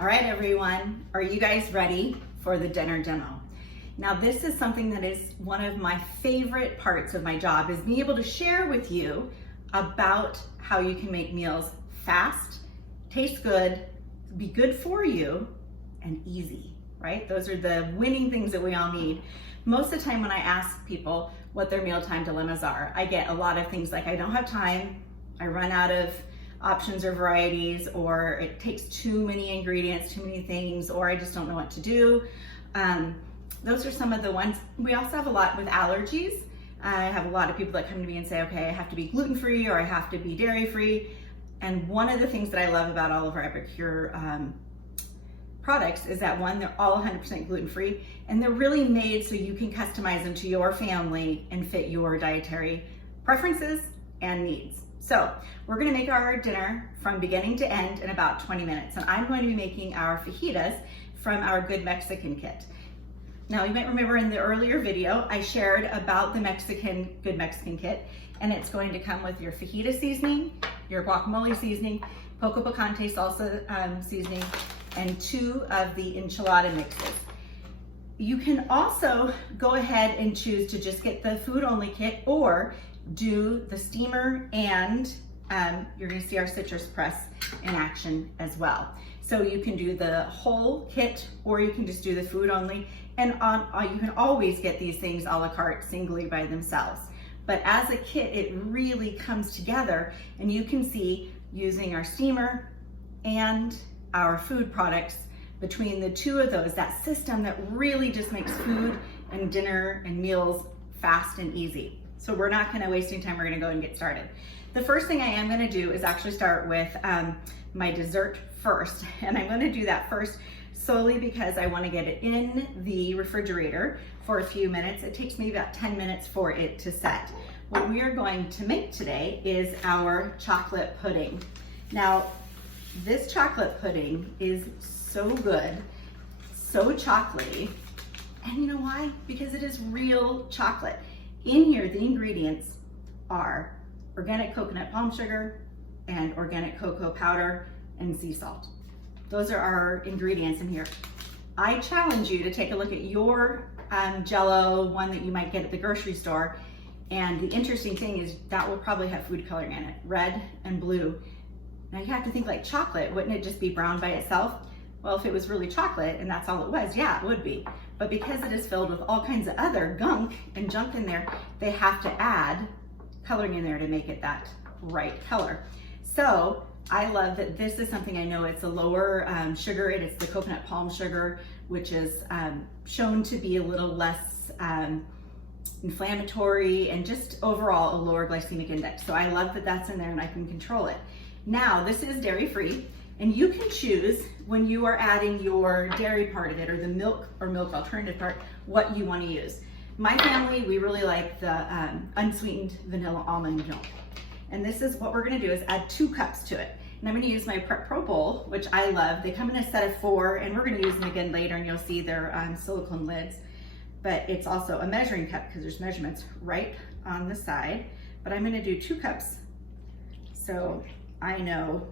All right, everyone, are you guys ready for the dinner demo? Now, this is something that is one of my favorite parts of my job, is being able to share with you about how you can make meals fast, taste good, be good for you, and easy, right? Those are the winning things that we all need. Most of the time when I ask people what their mealtime dilemmas are, I get a lot of things like, I don't have time, I run out of options or varieties, or it takes too many ingredients, too many things, or I just don't know what to do. Those are some of the ones. We also have a lot with allergies. I have a lot of people that come to me and say, okay, I have to be gluten-free or I have to be dairy-free. And one of the things that I love about all of our Epicure products is that, one, they're all 100% gluten-free, and they're really made so you can customize them to your family and fit your dietary preferences and needs. So we're gonna make our dinner from beginning to end in about 20 minutes. And I'm going to be making our fajitas from our Good Mexican kit. Now, you might remember in the earlier video, I shared about the Good Mexican kit, and it's going to come with your fajita seasoning, your guacamole seasoning, poco picante salsa seasoning, and 2 of the enchilada mixes. You can also go ahead and choose to just get the food only kit, or do the steamer, and you're gonna see our citrus press in action as well. So you can do the whole kit, or you can just do the food only. And you can always get these things a la carte singly by themselves. But as a kit, it really comes together, and you can see, using our steamer and our food products, between the 2 of those, that system that really just makes food and dinner and meals fast and easy. So we're not gonna waste any time, we're gonna go and get started. The first thing I am gonna do is actually start with my dessert first. And I'm gonna do that first solely because I wanna get it in the refrigerator for a few minutes. It takes me about 10 minutes for it to set. What we are going to make today is our chocolate pudding. Now, this chocolate pudding is so good, so chocolatey. And you know why? Because it is real chocolate. In here, the ingredients are organic coconut palm sugar and organic cocoa powder and sea salt. Those are our ingredients in here. I challenge you to take a look at your Jell-O, one that you might get at the grocery store. And the interesting thing is that will probably have food coloring in it, red and blue. Now you have to think, like chocolate, wouldn't it just be brown by itself? Well, if it was really chocolate and that's all it was, yeah, it would be. But because it is filled with all kinds of other gunk and junk in there, they have to add coloring in there to make it that right color. So I love that this is something, I know it's a lower sugar, and it's the coconut palm sugar, which is shown to be a little less inflammatory and just overall a lower glycemic index. So I love that that's in there and I can control it. Now, this is dairy-free, and you can choose when you are adding your dairy part of it, or the milk or milk alternative part, what you want to use. My family, we really like the unsweetened vanilla almond milk. And this is what we're going to do, is add 2 cups to it. And I'm going to use my Prep Pro bowl, which I love. They come in a set of 4, and we're going to use them again later, and you'll see they're silicone lids. But it's also a measuring cup because there's measurements right on the side. But I'm going to do 2 cups, so I know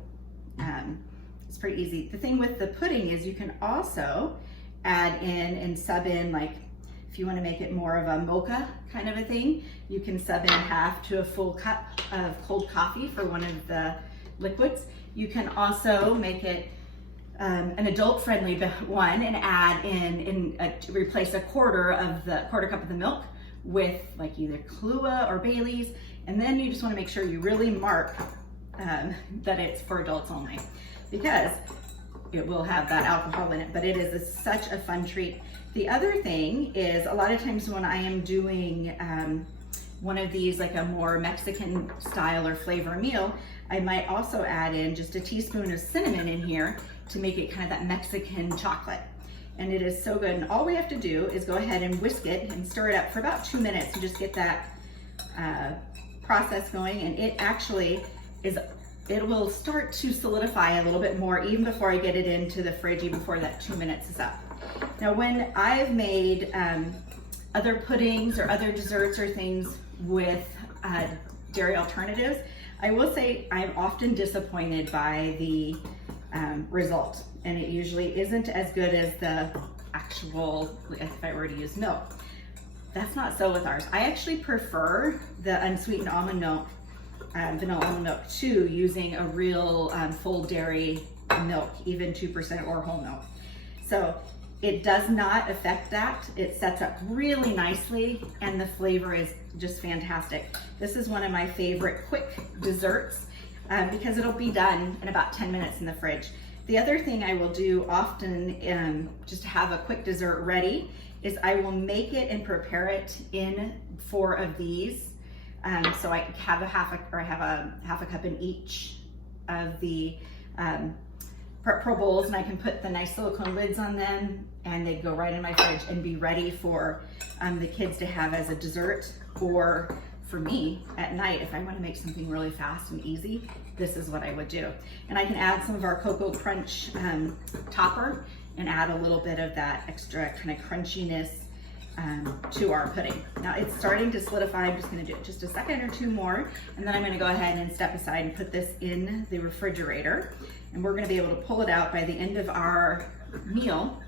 it's pretty easy. The thing with the pudding is you can also add in and sub in, like if you want to make it more of a mocha kind of a thing, you can sub in half to a full cup of cold coffee for one of the liquids. You can also make it an adult-friendly one and add in replace a quarter cup of the milk with like either Kahlua or Bailey's, and then you just want to make sure you really mark that it's for adults only, because it will have that alcohol in it, but it is such a fun treat. The other thing is, a lot of times when I am doing one of these, like a more Mexican style or flavor meal, I might also add in just a teaspoon of cinnamon in here to make it kind of that Mexican chocolate. And it is so good. And all we have to do is go ahead and whisk it and stir it up for about 2 minutes to just get that process going. And it actually it will start to solidify a little bit more even before I get it into the fridge, even before that 2 minutes is up. Now, when I've made other puddings or other desserts or things with dairy alternatives, I will say I'm often disappointed by the result. And it usually isn't as good as the actual, if I were to use milk. That's not so with ours. I actually prefer the unsweetened almond milk, vanilla almond milk, to using a real full dairy milk, even 2% or whole milk. So it does not affect that. It sets up really nicely and the flavor is just fantastic. This is one of my favorite quick desserts because it'll be done in about 10 minutes in the fridge. The other thing I will do often just to have a quick dessert ready is I will make it and prepare it in 4 of these. So I have a half a cup in each of the Pro bowls, and I can put the nice silicone lids on them and they'd go right in my fridge and be ready for the kids to have as a dessert, or for me at night if I want to make something really fast and easy. This is what I would do. And I can add some of our Cocoa Crunch topper and add a little bit of that extra kind of crunchiness to our pudding. Now it's starting to solidify. I'm just going to do it just a second or 2 more, and then I'm going to go ahead and step aside and put this in the refrigerator, and we're going to be able to pull it out by the end of our meal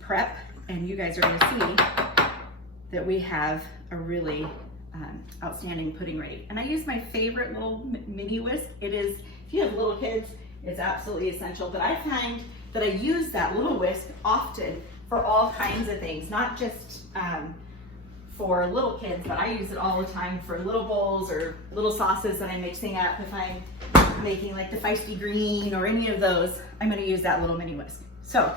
prep, and you guys are going to see that we have a really outstanding pudding ready. And I use my favorite little mini whisk. It is, if you have little kids, it's absolutely essential, but I find that I use that little whisk often for all kinds of things, not just for little kids, but I use it all the time for little bowls or little sauces that I'm mixing up. If I'm making like the feisty green or any of those, I'm gonna use that little mini whisk. So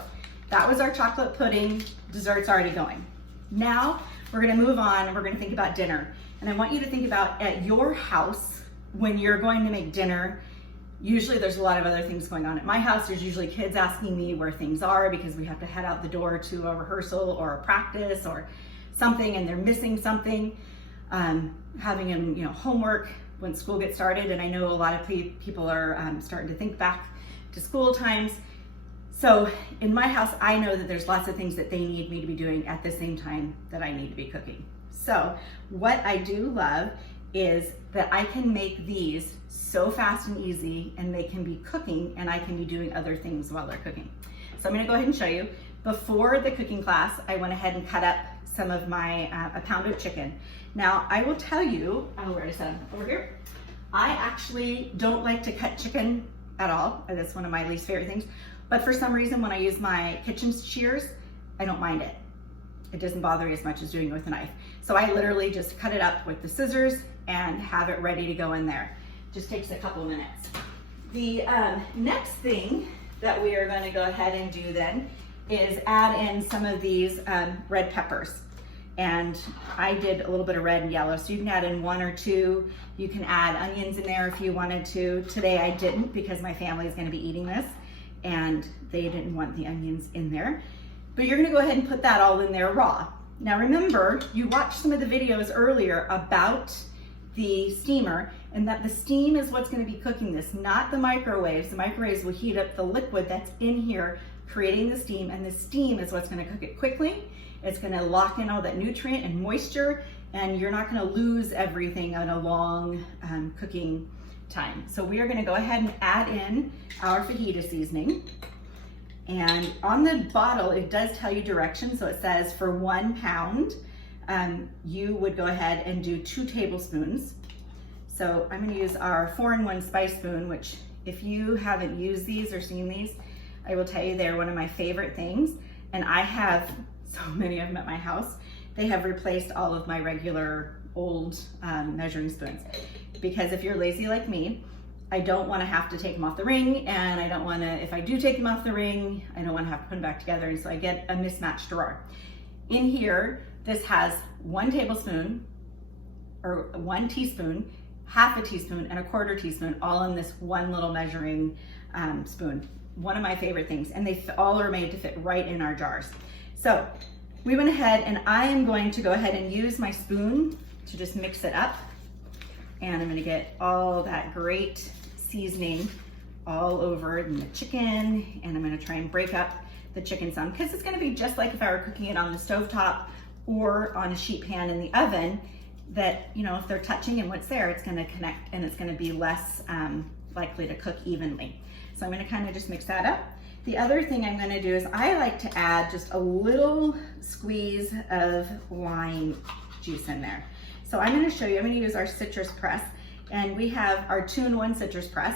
that was our chocolate pudding. Dessert's already going. Now we're gonna move on and we're gonna think about dinner. And I want you to think about at your house when you're going to make dinner. Usually there's a lot of other things going on. At my house, there's usually kids asking me where things are because we have to head out the door to a rehearsal or a practice or something, and they're missing something, having homework when school gets started. And I know a lot of people are starting to think back to school times. So in my house, I know that there's lots of things that they need me to be doing at the same time that I need to be cooking. So what I do love is that I can make these so fast and easy, and they can be cooking and I can be doing other things while they're cooking. So I'm gonna go ahead and show you. Before the cooking class, I went ahead and cut up some of my, a pound of chicken. Now I will tell you, where is that? Over here. I actually don't like to cut chicken at all. That's one of my least favorite things. But for some reason, when I use my kitchen shears, I don't mind it. It doesn't bother me as much as doing it with a knife. So I literally just cut it up with the scissors and have it ready to go in there. Just takes a couple of minutes. The next thing that we are going to go ahead and do then is add in some of these red peppers. And I did a little bit of red and yellow, so you can add in 1 or 2. You can add onions in there if you wanted to. Today I didn't because my family is going to be eating this and they didn't want the onions in there. But you're going to go ahead and put that all in there raw. Now remember, you watched some of the videos earlier about the steamer, and that the steam is what's going to be cooking this, not the microwaves. The microwaves will heat up the liquid that's in here, creating the steam, and the steam is what's going to cook it quickly. It's going to lock in all that nutrient and moisture, and you're not going to lose everything on a long cooking time. So we are going to go ahead and add in our fajita seasoning. And on the bottle, it does tell you directions. So it says for 1 pound, you would go ahead and do 2 tablespoons. So I'm going to use our 4-in-1 spice spoon, which if you haven't used these or seen these, I will tell you they're one of my favorite things. And I have so many of them at my house. They have replaced all of my regular old measuring spoons. Because if you're lazy like me, I don't want to have to take them off the ring, and I don't want to, if I do take them off the ring, I don't want to have to put them back together, and so I get a mismatched drawer. In here, this has 1 tablespoon, or 1 teaspoon, half a teaspoon, and a 1/4 teaspoon, all in this one little measuring spoon. One of my favorite things, and they all are made to fit right in our jars. So we went ahead, and I am going to go ahead and use my spoon to just mix it up, and I'm going to get all that great seasoning all over in the chicken, and I'm going to try and break up the chicken some, because it's going to be just like if I were cooking it on the stovetop or on a sheet pan in the oven, that, you know, if they're touching and what's there, it's going to connect and it's going to be less likely to cook evenly. So I'm going to kind of just mix that up. The other thing I'm gonna do is I like to add just a little squeeze of lime juice in there. So I'm gonna show you, I'm gonna use our citrus press, and we have our 2-in-1 citrus press.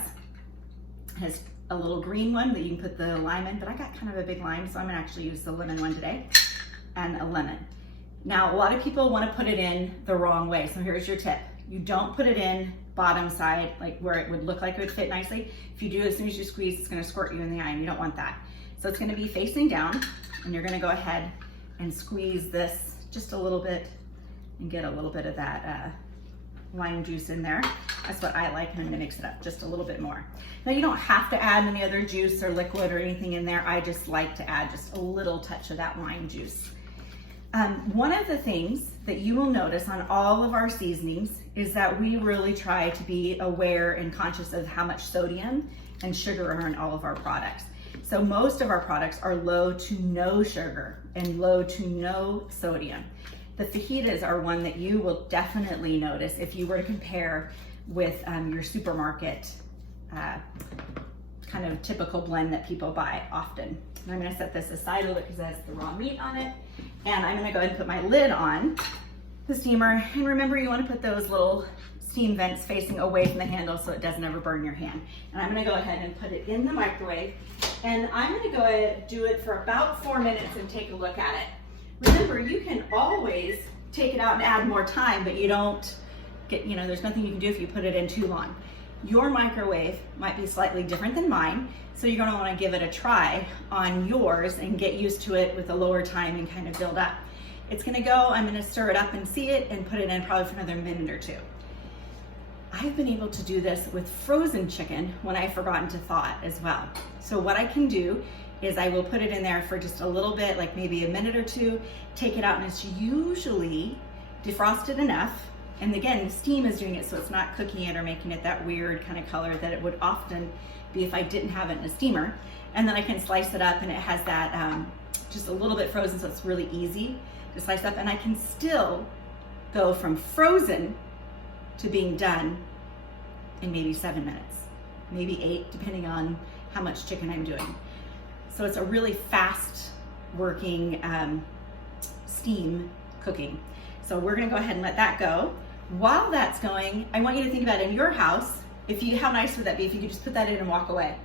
It has a little green one that you can put the lime in, but I got kind of a big lime, so I'm gonna actually use the lemon one today, and a lemon. Now, a lot of people wanna put it in the wrong way, so here's your tip. You don't put it in bottom side, like where it would look like it would fit nicely. If you do, as soon as you squeeze, it's gonna squirt you in the eye, and you don't want that. So it's gonna be facing down, and you're gonna go ahead and squeeze this just a little bit and get a little bit of that lime juice in there. That's what I like, and I'm gonna mix it up just a little bit more. Now, you don't have to add any other juice or liquid or anything in there. I just like to add just a little touch of that lime juice. One of the things that you will notice on all of our seasonings is that we really try to be aware and conscious of how much sodium and sugar are in all of our products. So most of our products are low to no sugar and low to no sodium. The fajitas are one that you will definitely notice if you were to compare with your supermarket kind of typical blend that people buy often. And I'm gonna set this aside a little bit because it has the raw meat on it. And I'm gonna go ahead and put my lid on the steamer. And remember, you wanna put those little steam vents facing away from the handle so it doesn't ever burn your hand. And I'm gonna go ahead and put it in the microwave. And I'm gonna go ahead and do it for about 4 minutes and take a look at it. Remember, you can always take it out and add more time, but you don't get, there's nothing you can do if you put it in too long. Your microwave might be slightly different than mine, so you're gonna wanna give it a try on yours and get used to it with a lower time and kind of build up. It's gonna go, I'm gonna stir it up and see it and put it in probably for another minute or two. I've been able to do this with frozen chicken when I've forgotten to thaw it as well. So what I can do is I will put it in there for just a little bit, like maybe a minute or two, take it out, and it's usually defrosted enough. And again, the steam is doing it, so it's not cooking it or making it that weird kind of color that it would often be if I didn't have it in a steamer. And then I can slice it up, and it has that just a little bit frozen, so it's really easy to slice up. And I can still go from frozen to being done in maybe 7 minutes, maybe 8, depending on how much chicken I'm doing. So it's a really fast working steam cooking. So we're gonna go ahead and let that go. While that's going, I want you to think about in your house, how nice would that be if you could just put that in and walk away?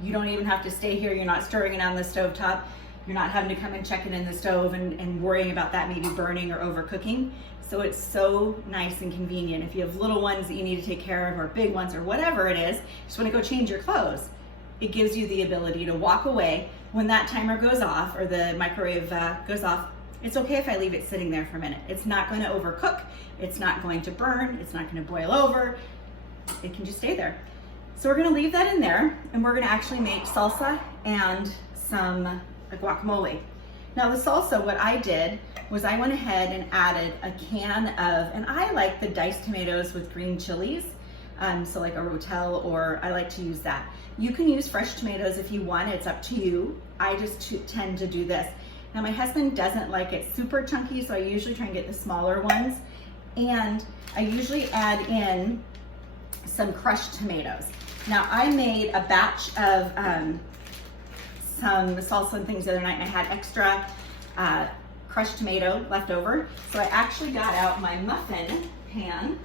You don't even have to stay here, you're not stirring it on the stovetop, you're not having to come and check it in the stove and worrying about that maybe burning or overcooking. So it's so nice and convenient. If you have little ones that you need to take care of or big ones or whatever it is, just wanna go change your clothes. It gives you the ability to walk away when that timer goes off or the microwave goes off. It's okay if I leave it sitting there for a minute. It's not going to overcook. It's not going to burn. It's not going to boil over. It can just stay there. So we're going to leave that in there, and we're going to actually make salsa and some guacamole. Now the salsa, what I did was I went ahead and added a can of, and I like the diced tomatoes with green chilies. So like a rotel, or I like to use that. You can use fresh tomatoes if you want, it's up to you. I just tend to do this. Now my husband doesn't like it super chunky, so I usually try and get the smaller ones. And I usually add in some crushed tomatoes. Now I made a batch of some salsa and things the other night, and I had extra crushed tomato left over. So I actually got out my muffin pan,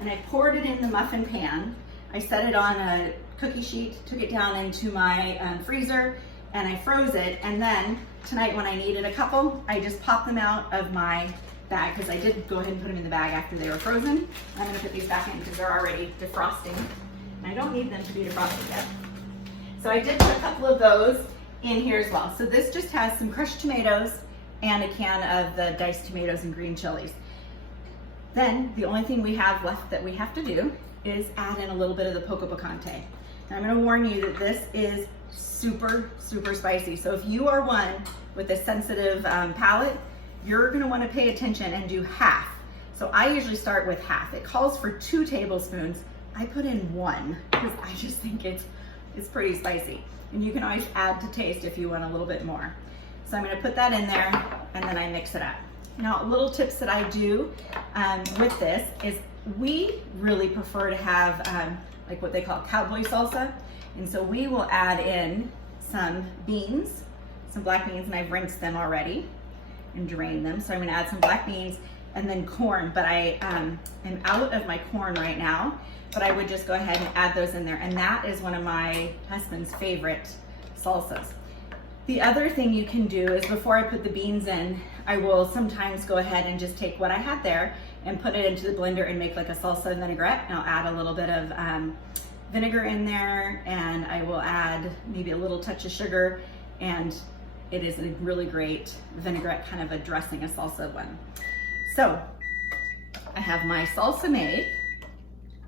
and I poured it in the muffin pan. I set it on a cookie sheet, took it down into my freezer, and I froze it. And then tonight when I needed a couple, I just popped them out of my bag, because I did go ahead and put them in the bag after they were frozen. I'm gonna put these back in because they're already defrosting, and I don't need them to be defrosted yet. So I did put a couple of those in here as well. So this just has some crushed tomatoes and a can of the diced tomatoes and green chilies. Then the only thing we have left that we have to do is add in a little bit of the poco picante. Now I'm gonna warn you that this is super, super spicy. So if you are one with a sensitive palate, you're gonna wanna pay attention and do half. So I usually start with half. It calls for 2 tablespoons. I put in 1 because I just think it's pretty spicy. And you can always add to taste if you want a little bit more. So I'm gonna put that in there, and then I mix it up. Now, little tips that I do with this is we really prefer to have like what they call cowboy salsa. And so we will add in some beans, some black beans, and I've rinsed them already and drained them. So I'm gonna add some black beans and then corn, but I am out of my corn right now, but I would just go ahead and add those in there. And that is one of my husband's favorite salsas. The other thing you can do is before I put the beans in, I will sometimes go ahead and just take what I had there and put it into the blender and make like a salsa vinaigrette. And I'll add a little bit of vinegar in there, and I will add maybe a little touch of sugar, and it is a really great vinaigrette, kind of a dressing, a salsa one. So I have my salsa made.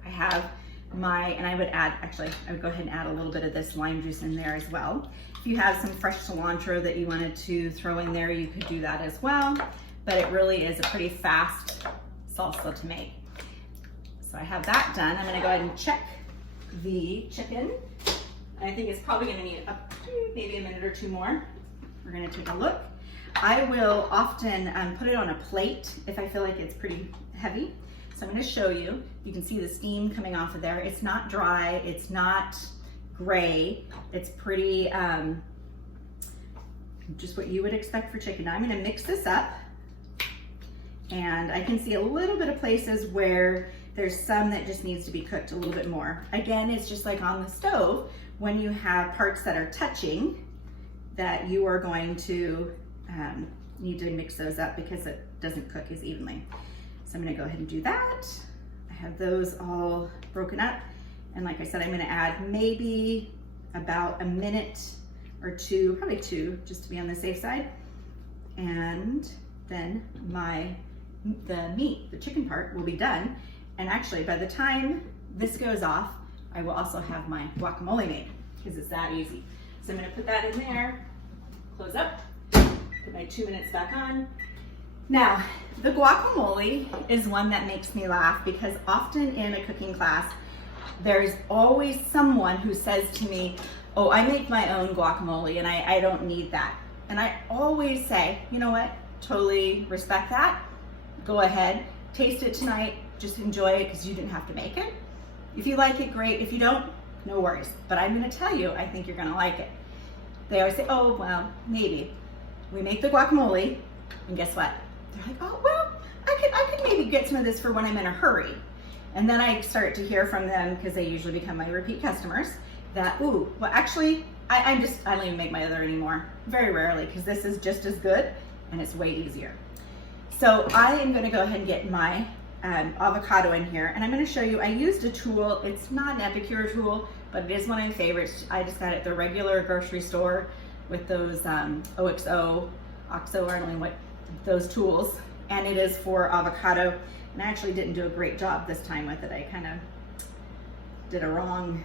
I have my, and I would add, actually, I would go ahead and add a little bit of this lime juice in there as well. If you have some fresh cilantro that you wanted to throw in there, you could do that as well. But it really is a pretty fast salsa to make. So I have that done. I'm gonna go ahead and check the chicken. I think it's probably gonna need maybe a minute or two more. We're gonna take a look. I will often put it on a plate if I feel like it's pretty heavy. So I'm gonna show you. You can see the steam coming off of there. It's not dry, it's not gray. It's pretty, just what you would expect for chicken. Now I'm gonna mix this up, and I can see a little bit of places where there's some that just needs to be cooked a little bit more. Again, it's just like on the stove, when you have parts that are touching, that you are going to need to mix those up because it doesn't cook as evenly. So I'm gonna go ahead and do that. I have those all broken up. And like I said, I'm gonna add maybe about a minute or two, probably two, just to be on the safe side. And then the meat, the chicken part, will be done. And actually, by the time this goes off, I will also have my guacamole made, because it's that easy. So I'm gonna put that in there, close up, put my 2 minutes back on. Now, the guacamole is one that makes me laugh, because often in a cooking class, there's always someone who says to me, oh, I make my own guacamole and I don't need that. And I always say, you know what, totally respect that. Go ahead, taste it tonight, just enjoy it because you didn't have to make it. If you like it, great. If you don't, no worries. But I'm gonna tell you, I think you're gonna like it. They always say, oh, well, maybe. We make the guacamole, and guess what? They're like, oh, well, I could maybe get some of this for when I'm in a hurry. And then I start to hear from them, because they usually become my repeat customers, that, ooh, well, actually, I don't even make my other anymore. Very rarely, because this is just as good, and it's way easier. So I am gonna go ahead and get my avocado in here, and I'm gonna show you, I used a tool. It's not an Epicure tool, but it is one of my favorites. I just got it at the regular grocery store with those OXO, I don't know what, those tools, and it is for avocado. And I actually didn't do a great job this time with it. I kind of did a wrong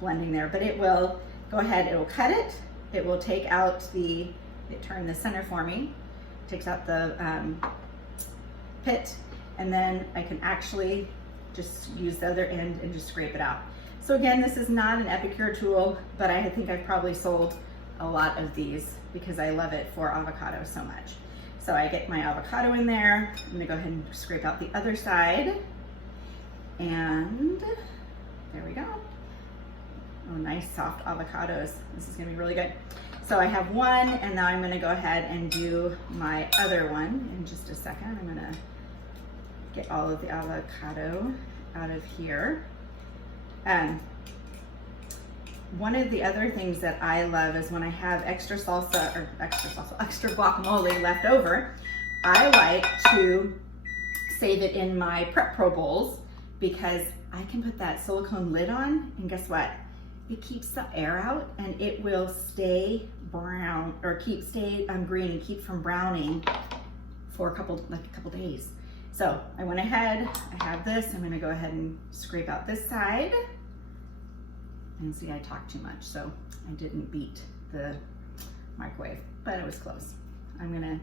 blending there, but it will go ahead, it will cut it. It will take out it turned the center for me, takes out the pit, and then I can actually just use the other end and just scrape it out. So again, this is not an Epicure tool, but I think I've probably sold a lot of these because I love it for avocado so much. So I get my avocado in there. I'm gonna go ahead and scrape out the other side. And there we go. Oh, nice soft avocados. This is gonna be really good. So I have one, and now I'm gonna go ahead and do my other one in just a second. I'm gonna get all of the avocado out of here. One of the other things that I love is when I have extra guacamole left over, I like to save it in my Prep Pro bowls, because I can put that silicone lid on, and guess what? It keeps the air out, and it will stay brown, or stay green and keep from browning for a couple days. So I went ahead, I have this, I'm gonna go ahead and scrape out this side. And see, I talked too much, so I didn't beat the microwave, but it was close. I'm gonna,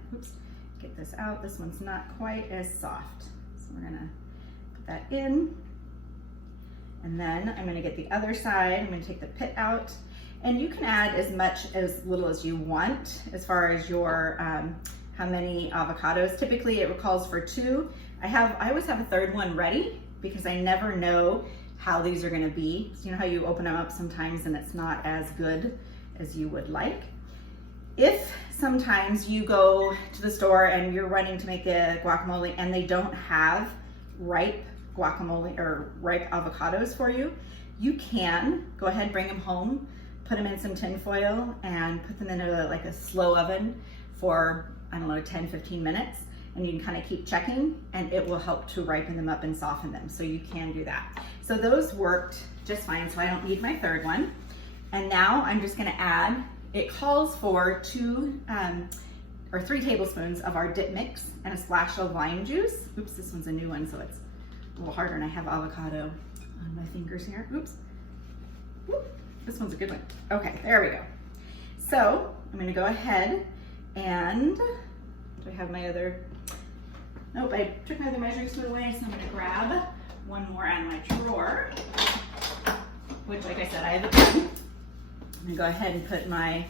get this out. This one's not quite as soft. So we're gonna put that in. And then I'm gonna get the other side. I'm gonna take the pit out. And you can add as little as you want as far as your, how many avocados. Typically it calls for 2. I always have a third one ready, because I never know how these are gonna be. So you know how you open them up sometimes and it's not as good as you would like. If sometimes you go to the store and you're running to make a guacamole and they don't have ripe guacamole or ripe avocados for you, you can go ahead, bring them home, put them in some tin foil and put them in like a slow oven for, I don't know, 10, 15 minutes. And you can kind of keep checking and it will help to ripen them up and soften them. So you can do that. So those worked just fine. So I don't need my third one. And now I'm just gonna add, it calls for 2 or 3 tablespoons of our dip mix and a splash of lime juice. Oops, this one's a new one, so it's a little harder and I have avocado on my fingers here. Oops. Whoop. This one's a good one. Okay, there we go. So I'm gonna go ahead and, do I have my other, nope, I took my other measuring spoon away, so I'm gonna grab one more out of my drawer, which, like I said, I have a pen. I'm gonna go ahead and put my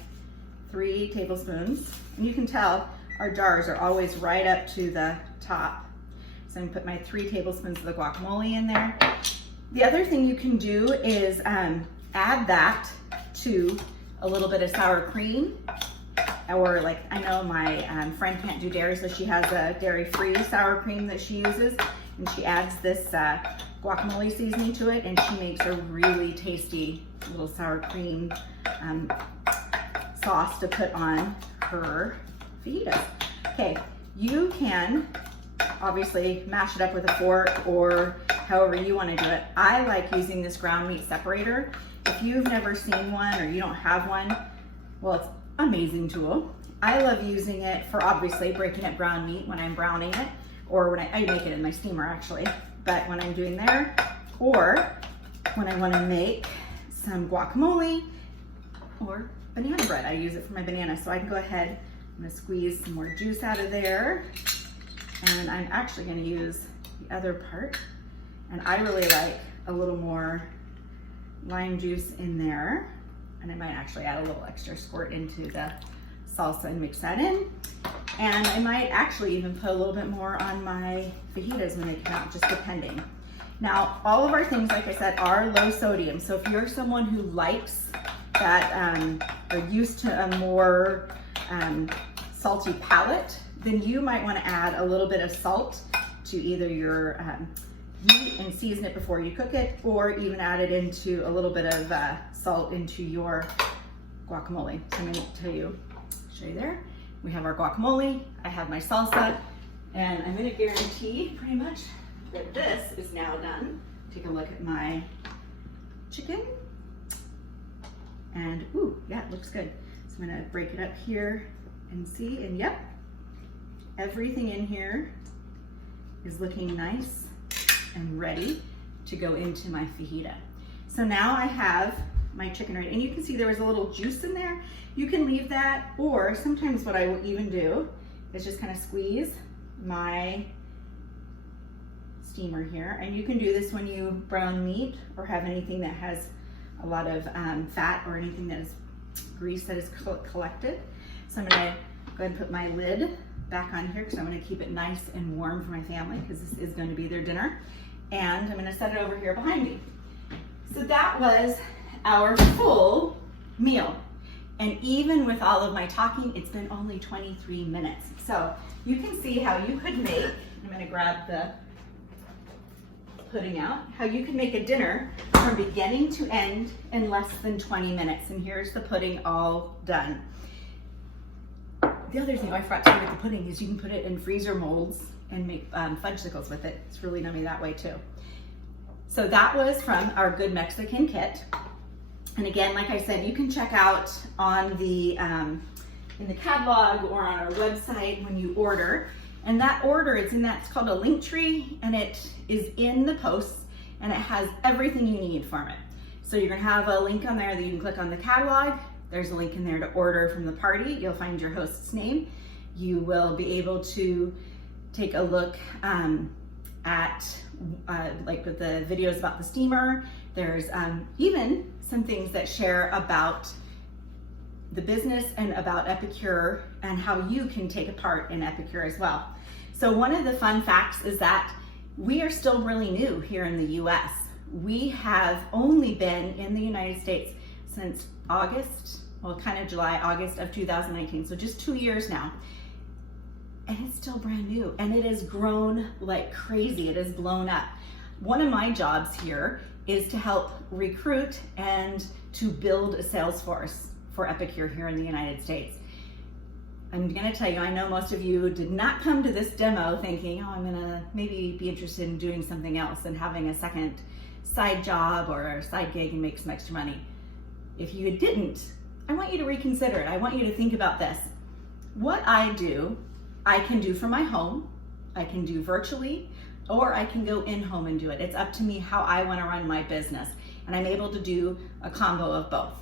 3 tablespoons, and you can tell our jars are always right up to the top. So I'm gonna put my 3 tablespoons of the guacamole in there. The other thing you can do is add that to a little bit of sour cream, or like, I know my friend can't do dairy, so she has a dairy-free sour cream that she uses, and she adds this guacamole seasoning to it, and she makes a really tasty little sour cream sauce to put on her fajitas. Okay, you can obviously mash it up with a fork or however you want to do it. I like using this ground meat separator. If you've never seen one or you don't have one, well, it's an amazing tool. I love using it for obviously breaking up ground meat when I'm browning it, or when I make it in my steamer actually, but when I'm doing there, or when I want to make some guacamole or banana bread. I use it for my banana, so I can go ahead, I'm gonna squeeze some more juice out of there, and I'm actually gonna use the other part, and I really like a little more lime juice in there, and I might actually add a little extra squirt into the salsa and mix that in, and I might actually even put a little bit more on my fajitas when they come out, just depending. Now, all of our things, like I said, are low sodium, so if you're someone who likes that, are used to a more salty palate, then you might want to add a little bit of salt to either your meat and season it before you cook it, or even add it into a little bit of salt into your guacamole. So I'm going to show you there. We have our guacamole, I have my salsa, and I'm going to guarantee pretty much that this is now done. Take a look at my chicken. And ooh, yeah, it looks good. So I'm gonna break it up here and see, and yep, everything in here is looking nice and ready to go into my fajita. So now I have my chicken ready, and you can see there was a little juice in there. You can leave that, or sometimes what I will even do is just kind of squeeze my steamer here, and you can do this when you brown meat or have anything that has a lot of fat or anything that is grease that is collected. So I'm gonna go ahead and put my lid back on here because I'm gonna keep it nice and warm for my family because this is going to be their dinner. And I'm gonna set it over here behind me. So that was our full meal. And even with all of my talking, it's been only 23 minutes. So you can see how you could make, I'm gonna grab the pudding out, how you can make a dinner from beginning to end in less than 20 minutes. And here's the pudding all done. The other thing I forgot to do with the pudding is you can put it in freezer molds and make fudgesicles with it. It's really yummy that way too. So that was from our Good Mexican kit. And again, like I said, you can check out on the in the catalog or on our website when you order. And that order, it's called a link tree, and it is in the posts, and it has everything you need from it. So you're gonna have a link on there that you can click on the catalog. There's a link in there to order from the party. You'll find your host's name. You will be able to take a look at like with the videos about the steamer. There's even some things that share about the business and about Epicure and how you can take a part in Epicure as well. So one of the fun facts is that we are still really new here in the US. We have only been in the United States since August, well, kind of July, August of 2019. So just 2 years now. And it's still brand new, and it has grown like crazy. It has blown up. One of my jobs here is to help recruit and to build a sales force for Epicure here in the United States. I'm gonna tell you, I know most of you did not come to this demo thinking, oh, I'm gonna maybe be interested in doing something else and having a second side job or a side gig and make some extra money. If you didn't, I want you to reconsider it. I want you to think about this. What I do, I can do from my home, I can do virtually, or I can go in home and do it. It's up to me how I wanna run my business. And I'm able to do a combo of both.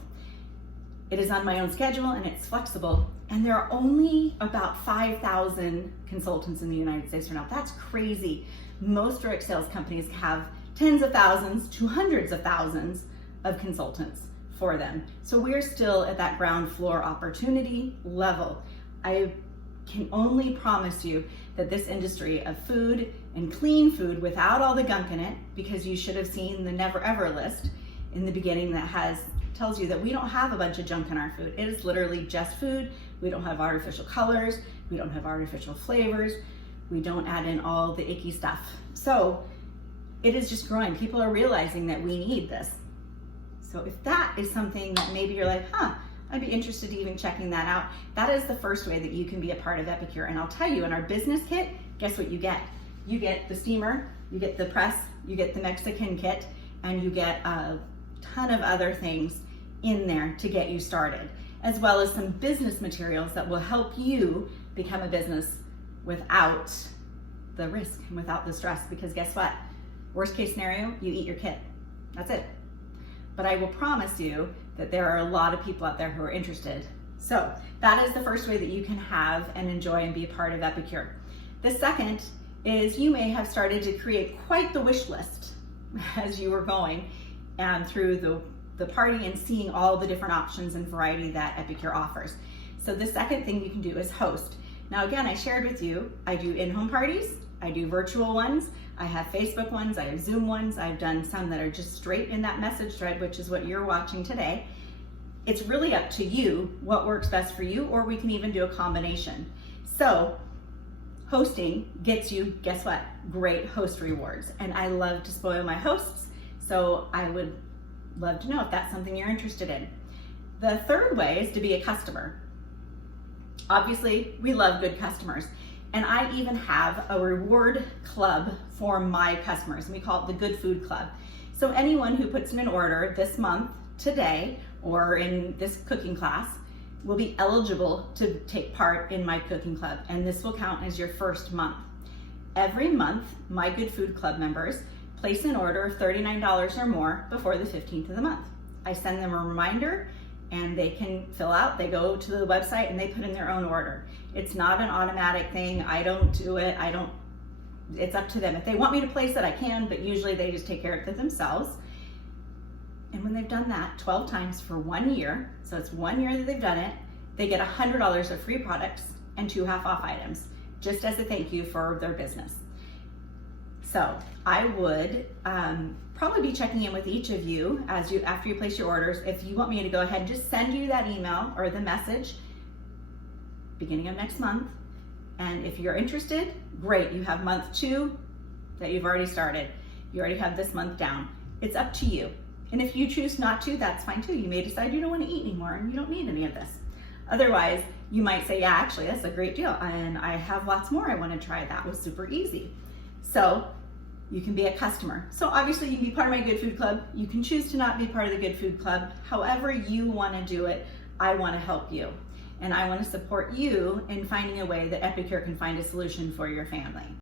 It is on my own schedule and it's flexible. And there are only about 5,000 consultants in the United States right now. That's crazy. Most direct sales companies have tens of thousands to hundreds of thousands of consultants for them. So we're still at that ground floor opportunity level. I can only promise you that this industry of food and clean food without all the gunk in it, because you should have seen the never ever list in the beginning that tells you that we don't have a bunch of junk in our food. It is literally just food. We don't have artificial colors. We don't have artificial flavors. We don't add in all the icky stuff. So it is just growing. People are realizing that we need this. So if that is something that maybe you're like, I'd be interested in even checking that out, that is the first way that you can be a part of Epicure. And I'll tell you, in our business kit, guess what you get? You get the steamer, you get the press, you get the Mexican kit, and you get a ton of other things in there to get you started, as well as some business materials that will help you become a business without the risk and without the stress. Because guess what? Worst case scenario, you eat your kit. That's it. But I will promise you that there are a lot of people out there who are interested. So that is the first way that you can have and enjoy and be a part of Epicure. The second is you may have started to create quite the wish list as you were going through the party and seeing all the different options and variety that Epicure offers. So the second thing you can do is host. Now again, I shared with you, I do in-home parties, I do virtual ones, I have Facebook ones, I have Zoom ones, I've done some that are just straight in that message thread, which is what you're watching today. It's really up to you what works best for you, or we can even do a combination. So hosting gets you, guess what? Great host rewards. And I love to spoil my hosts, so I would love to know if that's something you're interested in. The third way is to be a customer. Obviously, we love good customers. And I even have a reward club for my customers, and we call it the Good Food Club. So anyone who puts in an order this month, today, or in this cooking class, will be eligible to take part in my cooking club, and this will count as your first month. Every month, my Good Food Club members place an order of $39 or more before the 15th of the month. I send them a reminder, and they can fill out, they go to the website and they put in their own order. It's not an automatic thing. I don't do it. It's up to them. If they want me to place it, I can, but usually they just take care of it themselves. And when they've done that 12 times for 1 year, so it's 1 year that they've done it, they get $100 of free products and 2 half-off items, just as a thank you for their business. So I would probably be checking in with each of you after you place your orders. If you want me to go ahead and just send you that email or the message beginning of next month. And if you're interested, great. You have month 2 that you've already started. You already have this month down. It's up to you. And if you choose not to, that's fine too. You may decide you don't want to eat anymore and you don't need any of this. Otherwise, you might say, yeah, actually, that's a great deal. And I have lots more I want to try. That was super easy. So you can be a customer. So obviously you can be part of my Good Food Club. You can choose to not be part of the Good Food Club. However you want to do it, I want to help you. And I want to support you in finding a way that Epicure can find a solution for your family.